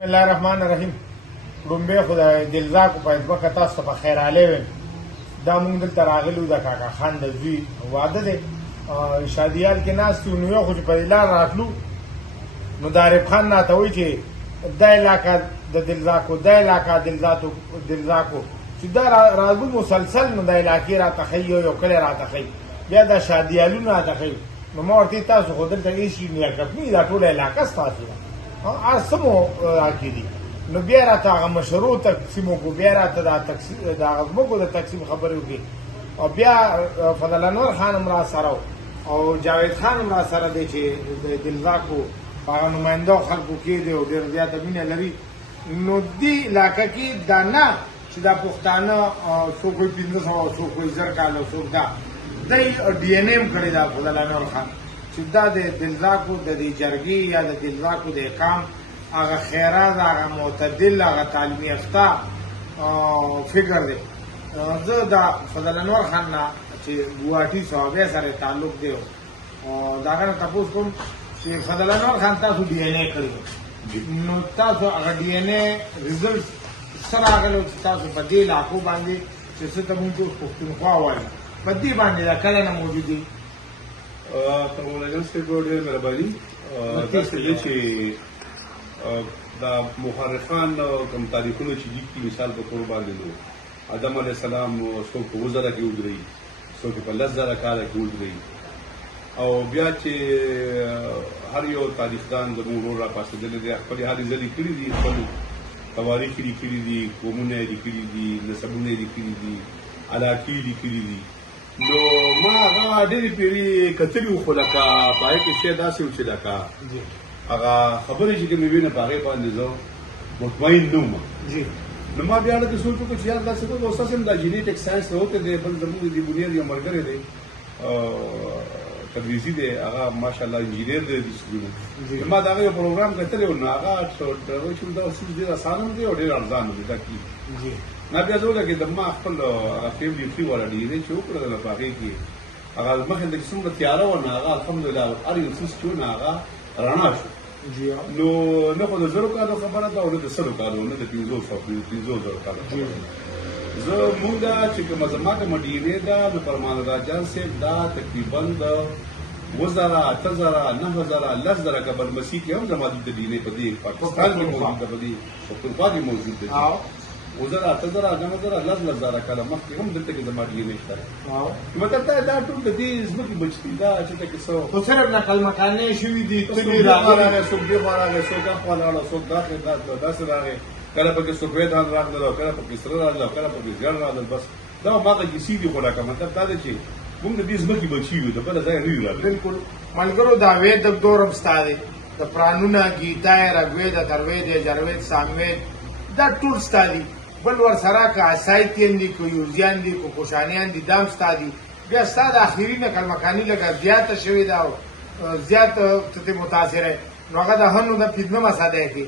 بسم الله الرحمن الرحیم. لومبی خدای دلزاکو په ځمکه تاسو ته په خیر علی ویم. دا مونږ دلته راغلو د کاکا خان د زوی واده دی. شادیال کې ناست یو، نو یو خو چې په لار راتلو نو د عارف خان راته وایي چې دا علاقه د دلزاکو، دا علاقه دلزاکو چې دا راځو مسلسل نو د علاقې راته ښیي، یو کلی راته ښیي، بیا د شادیالونه راته ښیي. نو ما ورته تاسو خو دلته هېڅ شي نه کوي، دا ټوله علاقه ستاسو ده، هر څه مو راکړي دي. نو بیا راته هغه مشروع تقسیم وکړو، بیا راته د هغه ځمکو د تقسیم خبرې وکړې، او بیا فضل انور خان هم را سره او جاوید خان هم را سره دی چې د دلزاکو هغه نماینده خلکو کې دی او ډېر زیاته مینه لري. نو دې علاقه کې دا نه چې دا پښتانه څوک وایي 1500، څوک وایي 1000 کاله، څوک دا دی ډي ان اے هم کړې ده فضل انور خان چې دا د دلزاکو د دې جرګې یا د دلزاکو د اقام هغه خیرات، هغه معتدل، هغه تعلیمي یافته فکر دی. زه د فضل انور خان نه چې ګوهاټي صحابه سره تعلق دی او د هغه نه تپوس کوم چې فضل انور خان تاسو ډي ان اے کړی، نو تاسو هغه ډي ان اے ریزلټ سره راغلو چې تاسو په دې علاقو باندې چې څه ته مونږ پښتونخوا وایو په دې باندې دا کله نه موجود دي. ترمولګل سټیټ ډېر مهرباني. تاسو دې چې دا مؤرخان کوم تاریخونه چې لیکي، مثال په تور باندې نو آدم علیه السلام څوک په 2000 کې ودرېږي، څوک په 10000 کاله کې ودرېږي، او بیا چې هر یو تاریخدان زموږ ورور را پاسېدلی دی، خپلې هرې ځلې کړي دي، خپل تواریخ یې لیکلي دي، قومونه یې لیکلي دي، نسبونه یې لیکلي دي، علاقې یې لیکلي دي. نو ما هغه ډېرې پیړۍ کتلي وو، خو لکه په هغې کې شی داسې و چې لکه هغه خبرې چې کومې وي نه په هغې باندې زه مطمئن نه وم. نو ما بیا هلته سوچ وکړو چې یار داسې کوم اوس هم دا جینیټک ساینس ته وتی دی، بل زموږ د بنیاد یو ملګری دی تدریسي دی، هغه ماشاءالله انجینیر دی د سکولونو. ما د هغه یو پروګرام کتلی و، نو هغه وایي چې دا څیز ډېر اسانه هم دی او ډېر ارزانه دی دا کي. ما بیا زه ولګېدم، ما خپل هغه فیملي ټري والا ډي ان اے چې وکړله په هغې کې هغه مخکې د څومره تیاره وه نو هغه الحمدلله هر یو څیز چې و نو هغه رڼا شو. نو نه خو د 1000 کالو خبره ده او نه د 100 کالو، نه د 500 کالو. زه مونږ چې کومه زما کومه ډي ان اے ده نو فرمان الله جان صاحب دا تقریبا د 2000، 8000، 9000، 10000 قبل مسیح کې هم زما د ډي ان اے په دې پاکستان کې موجود ده، په دې پښتونخوا کې موجود ده. 2000، 8000، 9000، 10000 کاله مخکې هم دلته کې زما ډي ان اے شته. مطلب دا ټول د دې ځمکې بچي دا چې کې څه خو صرف نقل مکانې شوي دي، تلي راغلی، څوک دې خوا راغی، څوک هخوا لاړه، څوک داسې راغی، کله پکې سفیدان راغلل او کله پکې سره راغلل او کله پکې ګڼ راغلل. بس دا هماغه کیسې دي، خو لکه مطلب دا دی چې موږ د دې ځمکې بچي یو، د بله ځایه نه یو راغلي. بالکل ملګرو، دا وید دور هم ستا دی، د پرانونه، ګیتا، رګوید، اتروید، یجروید، ساموید، دا ټول ستا دي. بل ورسره که عصایتین دي، که یوزیان دي، که کوشانیان دي، دا هم ستا دي. بیا ستا د آخري نقل مکاني لږه زیاته شوې ده او زیات ته متاثره، نو هغه د هنو د 15 صدۍ کې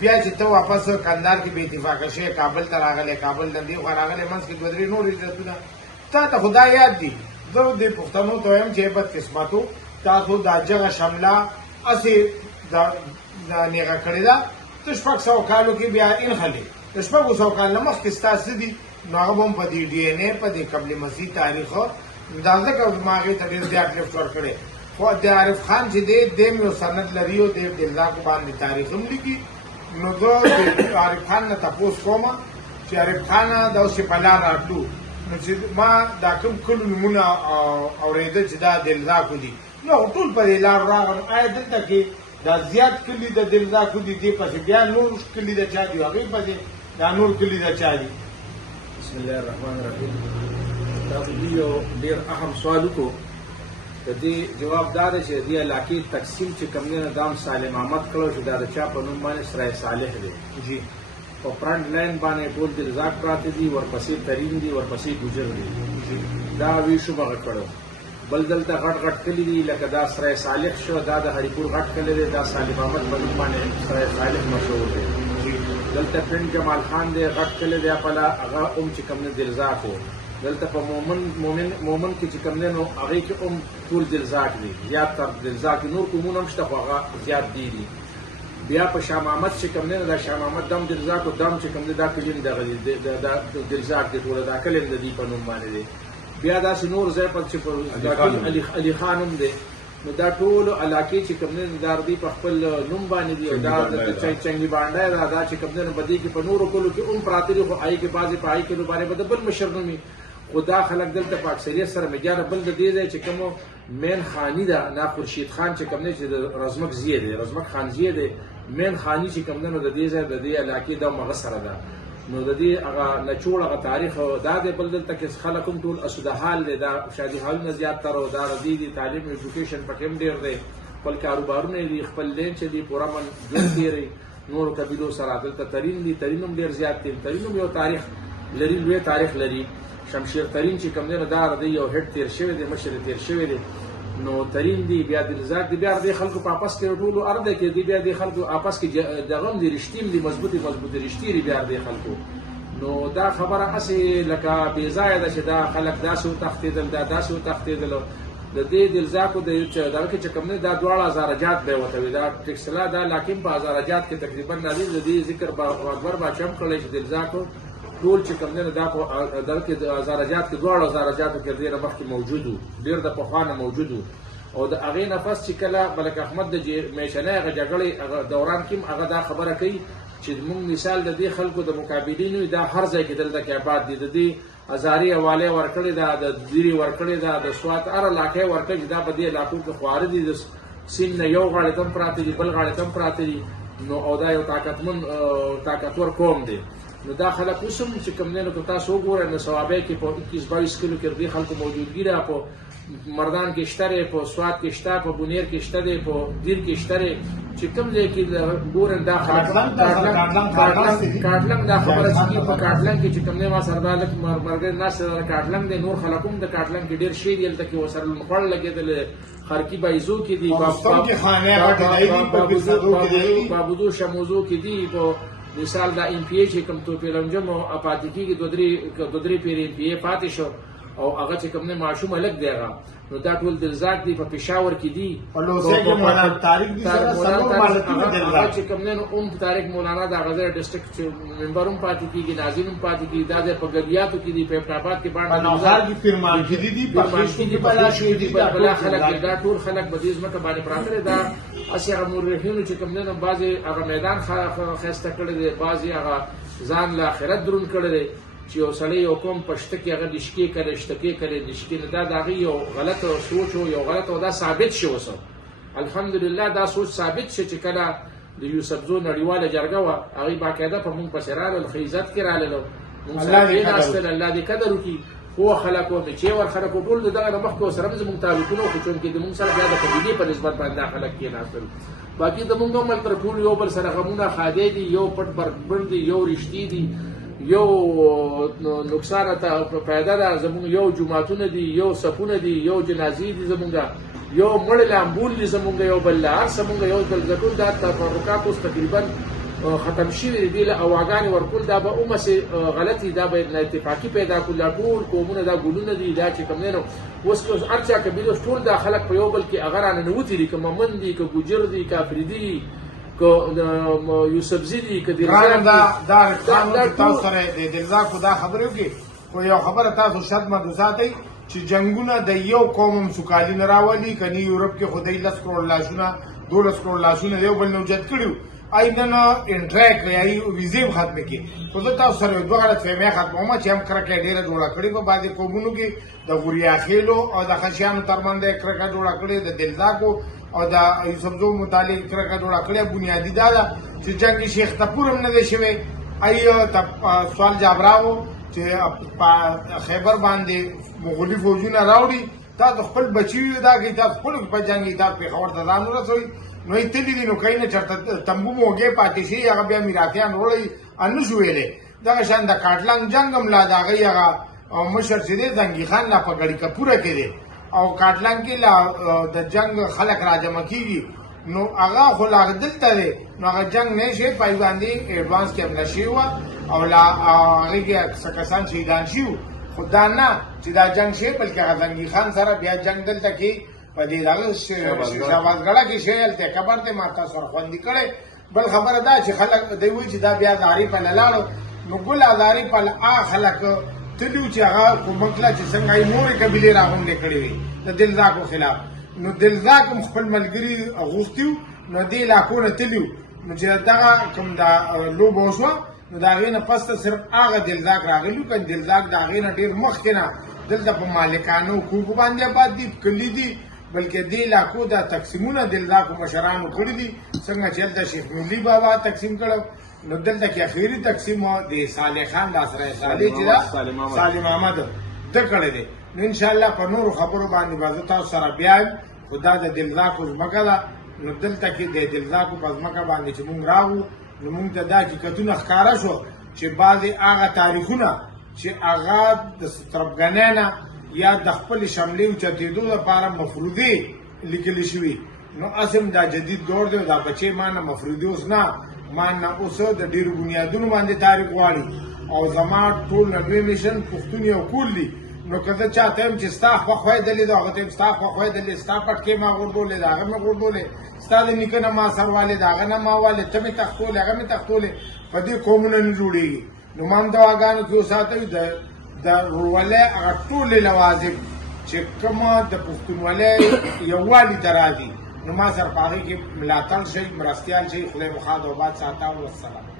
بیا چې ته واپس کندهار کې بې اتفاقه شوې، کابل ته راغلی، کابل د دې خوا راغلی، منځ کې 2-3 نور عزتونه تا ته خو دا یاد دي. زه دې پښتنو ته وایم چې بدقسمتو تاسو دا جغه شمله هسې نیغه کړې ده. ته 600 کالو کې بیا انخلې 600 کال نه مخکې ستا څه دي، نو هغه به هم په دې ډي ان اے په دې قبل مسیح تاریخ دا ځکه ما هغې ته ډېر زیات لفټ ورکړی. خو د عارف خان چې دی دیم یو سند لري او د دلزاکو باندې تاریخ هم لیکي. نو زه د عارف خان نه تپوس کوم چې عارف خانه دا اوس چې په لار راتلو نو چې ما دا کوم کلو نومونه اورېده چې دا دلزاکو دي، نو ټول په دې لار راغلم. آیا دلته کې دا زیات کلي د دلزاکو دي، دې پسې بیا نور کلي د چا دي، هغې پسې دا نور کلي د چا دي؟ بسم الله الرحمن الرحیم. تاسو دې یو ډېر اهم سوال وکړو. د دې جواب دا دی چې د دې علاقې تقسیم چې کوم دی دا هم سالم احمد کړی چې دا د چا په نوم باندې سرای صالح دی. په فرنټ لاین باندې ټول دلزاک پراته دي، ورپسې ترین دي، ورپسې ګوجر دي. دا ویشو به غټ کړو. بل دلته غټ غټ کلي دي، لکه دا سرای صالح شو، دا د هریپور غټ کلی دی، دا سالم احمد په نوم باندې سرای صالح مشهور دی. دلته پرنټ جمال خان دی، غټ کلی دی، خپله هغه هم چې کوم دی دلزاک و. دلته په مومن کې چې کوم دی نو هغې کې هم ټول دلزاک دي، زیات تر دلزاک نور قومونه هم شته خو هغه زیات دي. بیا په شاه محمد چې کوم دی دا شاه محمد دم دلزاک او دم چې کوم دی دا کلین دغه دی دا دلزاک دی ټول دا کلین د دې په نوم باندې دی بیا داسې نور ځای په چې په علي خان هم دی نو دا ټول علاقې چې کوم دی دا دی په خپل نوم باندې دی دا د چنګي باندې دا چې کوم دی بدی کې په نورو کلو کې اون پراتری خو آی کې بازي په آی کې دوباره بده بل مشر نومي خدا خلک دلته په اکثریت سره مګیاره بل د دې ځای چې کوم مین خانی دا نا خورشید خان چې کوم دی چې د رزمک زیه دی رزمک خان زیه دی مین خانی چې کوم دی نو د دې ځای د دې علاقې دا مغه سره ده نو د دې هغه نچوړ هغه تاریخ دا د بل دلته کې خلک هم ټول اسوده حال دی دا شادي حالونه زیات تر او دا ردی دي تعلیم ایجوکیشن پکې هم ډیر دی خپل کاروبارونه دي خپل لین چې دی پورا من ژوند دی نور قبیلو سره دلته ترین دي ترین هم ډیر زیات دي ترین هم یو تاریخ لري لوی تاریخ لري شمشیر ترین چې کوم دی نو دا ردی یو هډ تیر شوی دی مشر تیر شوی دی نو ترین دی بیا د لزاک دی بیا د خلکو په آپس کې ټولو ارده کې دی بیا د خلکو آپس کې دغه دی رښتیم دی مضبوطی رښتې دی بیا د خلکو نو دا خبره اسی لکه بې ځایه ده چې دا خلک داسې وتښتېدل دا داسې وتښتېدل د دې دلزاکو د دغه کې چې کوم دی دا دواړه هزارجات به ورته وي دا ټکسلا دا لاکم په هزارجات کې تقریبا نازل د دې ذکر اکبر باچا هم کړی چې دلزاکو ټول چې کوم دی دا په دغه کې د هزارجات کې دواړو هزارجاتو کې ډېره مخکې موجود وو ډېر د پخوانه موجود وو او د هغې نفس چې کله ملک احمد د میشنۍ هغه جګړې دوران کې هغه دا خبره کوي چې موږ مثال د دې خلکو د مقابلینو دا هر ځای کې دلته کې آباد دي د دې هزارې حواله ورکړې ده د دیرې ورکړې ده د سوات هر علاقې ورکړې دا په دې علاقو کې خواره دي د سیند نه یو غاړې تم پراته دي بل غاړې تم پراته دي نو او دا یو طاقتور قوم دی نو دا خلک اوس هم چې کوم دی نو که تاسو وګورئ نو صوابۍ کې په 21-22 کلو کې دې خلکو موجودګي ده په مردان کې شته دی په سوات کې شته په بونیر کې شته دی په دیر کې شته دی چې کوم ځای کې ګورئ دا خلک کاټلنګ دا خبره چې په کاټلنګ کې چې کوم دی ما سره دا لږ مرګ ناست دی کاټلنګ دی نور خلک هم د کاټلنګ کې ډېر شی دی هلته کې ورسره لمخوړ لګېدل خرقي بایزو کې دي بابودو شموزو کې دي په مثال دا ام پی ای چې کوم تو پیلنجم او پاتې کېږي دوه درې پیرې ام پی ای پاتې شو او هغه چې کوم نه معشوم الګ دی هغه نو دا ټول دلزاک دی په پېښور کې دي په لوزه کې مولانا طارق دي هغه چې کوم نه اوم طارق مولانا د غزل ډسټریکټ ممبر هم پاتې کېږي ناظم هم پاتې کېږي دا په ګډیاتو کې دي په پټاباد کې باندې نوحال کې فرمان کې دي په خېشو کې بلا شي دي بلا خلک دا ټول خلک بدیز مکه باندې پراته دا اسی هغه مورخینو چې کوم نه بعضي هغه میدان خسته کړی دی بعضي هغه ځان له آخرت درون کړی دی چې یو سړی یو کوم پښته کې هغه دشکې کړي شتکې کړي دشکې نه دا دغه یو غلط سوچ او یو غلط او دا ثابت شو وسو الحمدلله دا سوچ ثابت شي چې کله د یوسف زو نړیواله جرګه و هغه باقاعده په مونږ پسې راغله خیزت کې راغله الله دې قدر وکړي خو خلکو چې ور خلکو ټول دغه مخکې سره زموږ تعلقونه خو چون کې د مونږ سره بیا د قبیلې په نسبت باندې خلک کې ناستل باقي د مونږ عمل تر ټول یو بل سره غمونه خاده دي یو پټ بربند دي یو رښتې دي یو نقصان ته پیدا ده زموږ یو جمعتونه دي یو صفونه دي یو جنازې دي زموږ یو مړ لامبول دي زموږ یو بل لار زموږ یو بل ذکر دا تفرقات اوس تقریبا ختم شوي دي له اواګانې ورکول دا به اومسه غلطي دا به اتفاقی پیدا کول ټول قومونه دا ګلونه دي دا چې کوم نه اوس که ارچا کبیله ټول دا خلک په یو بل کې اگر نه نوتی دي کوم من دي که ګجر دي کافردي یوسف زیدی که درځان دا تاسو سره د دلزاکو دا خبرو کې کو یو خبره تاسو شرط مده ساتي چې جنگونه د یو قوم سوکالي نه راولي کني یورپ کې خدای 10 کروڑ لاشونه 12 کروڑ لاشونه یو بل نو جد کړیو اينن انټریک لري ویزه ختم کی خو دا تاسو سره دوه غلط فهمه ختمه چې هم کرکه ډیره جوړه کړې په بعضي قومونو کې د غوریا خېلو او د خشیانو ترمنځ کرکه جوړه کړې د دلزاکو او دا یوسف زو متعلق کرکه جوړه کړې بنیادی دا چې جنگي شیخ تپور هم نه دی شوی ایو سوال جابراو چې خیبر باندې مغولي فوجونه راوړي تاسو خپل بچی دا کې تاسو خپل په جنگي تاسو په خبر ته ځان ورسوي نو ایتلی دي نو کینه چرته تمبو موګه پاتې شي هغه بیا میراثیان وړي ان شو ویلې دا شان د کاټلنګ جنگم لا دا هغه مشر چې دی زنګي خان لا پګړی کا پوره کړي او کاټلنګ کې لا د جنگ خلک راجم کیږي نو هغه خو لا دلته دی نو هغه جنگ نه شي پای باندې ایڈوانس کې هم نشي و او لا هغه کې سکسان شهیدان شي خدا نه چې دا جنگ شي بلکې هغه زنګي خان سره بیا جنگ دلته کې په دې دغه شهبازګړه کې شیل ته خبر ته ماته سره خوندې کړي بل خبره دا چې خلک دوی وایي چې دا بیا زاري په لاړو نو ګل ازاري په خلک تلو چې هغه کومک لا چې څنګه یې مورې قبیلې راغونډې کړې وي د دلزاکو خلاف نو دلزاک هم خپل ملګري اغوښتي نو دې علاقو نه تلو نو چې دغه کوم دا لوبه وشوه نو د هغې نه پس ته صرف هغه دلزاک راغلي که دلزاک د هغې نه ډېر مخکې نه دلته په مالکانو حقوقو باندې آباد دي کلي دي بلکې دې علاقو دا تقسیمونه دلزاکو مشرانو کړي دي څنګه چې هلته شیخ ملی بابا تقسیم کړو نو دلته کې اخیری تقسیم د صالح خان د اسره صالح چې دا سالم احمد د کړی دی نو انشاءالله په نورو خبرو باندې به زه تاسو سره بیا یم خو دا د دلزاکو ځمکه ده نو دلته کې د دلزاکو په ځمکه باندې چې مونږ راغلو نو مونږ ته دا حقیقتونه ښکاره شو چې بعضې هغه تاریخونه چې هغه د سترپګنۍ نه یا د خپل شملې اوچتېدو لپاره مفروضې لیکلې شوي نو اسم دا جدید دور دی دا بچې ما نه مفروضې اوس نه ما نه اوس د ډېرو بنیادونو باندې تاریخ غواړي او زما ټول نړۍ میشن پښتون یو کول دي نو که زه چاته یم چې ستا خوښ ویدلې ده هغه ته یم ستا خوښ ویدلې ستا پټکې ما غورځولې د هغه مې غورځولې ستا د نیکه نه ما سر والې د هغه نه ما والې ته مې تختولې هغه مې تختولې په دې قومونه نه جوړېږي نو ما هم دواګانو کې وساتوي د ورولۍ هغه ټولې لوازم چې کومه د پښتونولۍ یووالي ته راځي نو ما سره په هغې کې ملاتړ شئ مرستیال شئ خدای مو ښاد او باد ساته والسلام